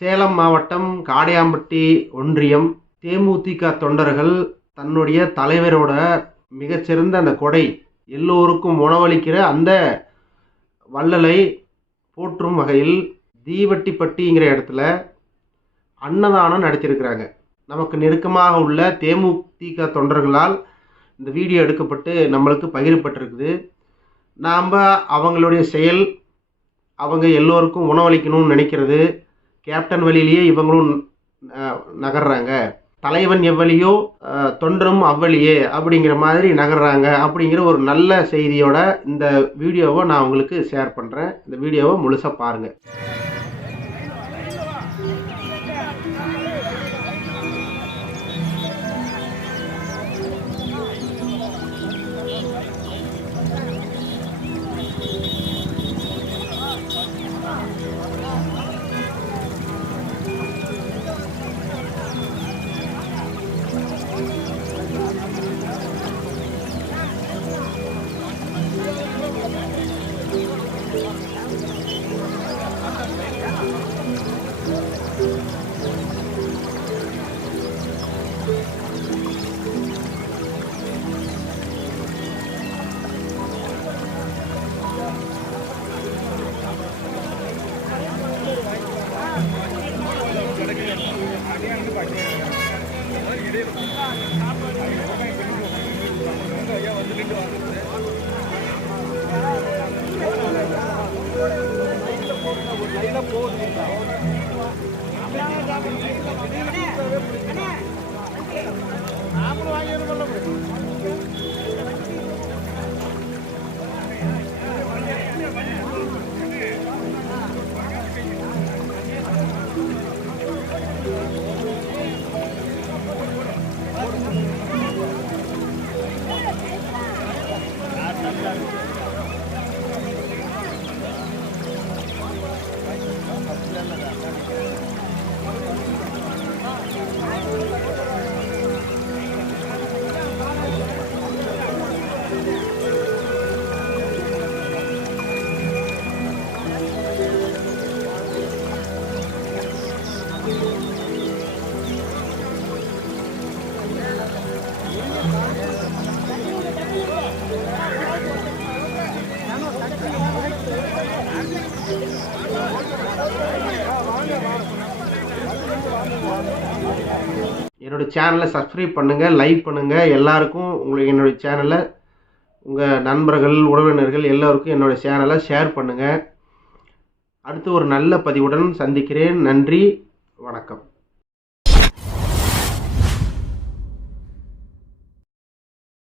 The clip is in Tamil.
சேலம் மாவட்டம் காடையாம்பட்டி ஒன்றியம் தேமுதிக தொண்டர்கள் தன்னுடைய தலைவரோட மிகச்சிறந்த அந்த கொடை எல்லோருக்கும் உணவளிக்கிற அந்த வள்ளலை போற்றும் வகையில் தீவட்டிப்பட்டிங்கிற இடத்துல அன்னதானம் நடத்தியிருக்கிறாங்க. நமக்கு நெருக்கமாக உள்ள தேமுதிக தொண்டர்களால் இந்த வீடியோ எடுக்கப்பட்டு நம்மளுக்கு பகிரப்பட்டிருக்குது. நாம் அவங்களுடைய செயல், அவங்க எல்லோருக்கும் உணவளிக்கணும்னு நினைக்கிறது, கேப்டன் வழியிலேயே இவங்களும் நகர்றாங்க. தலைவன் எவ்வளியோ தொண்டரும் அவ்வளியே அப்படிங்கிற மாதிரி நகர்றாங்க அப்படிங்கிற ஒரு நல்ல செய்தியோட இந்த வீடியோவை நான் உங்களுக்கு ஷேர் பண்ணுறேன். இந்த வீடியோவை முழுசாக பாருங்கள். என்னோடய சேனலை சப்ஸ்கிரைப் பண்ணுங்கள், லைக் பண்ணுங்கள். எல்லாருக்கும் உங்களுக்கு என்னுடைய சேனலை உங்கள் நண்பர்கள், உறவினர்கள் எல்லோருக்கும் என்னோடய சேனலை ஷேர் பண்ணுங்கள். அடுத்து ஒரு நல்ல பதிவுடன் சந்திக்கிறேன். நன்றி, வணக்கம்.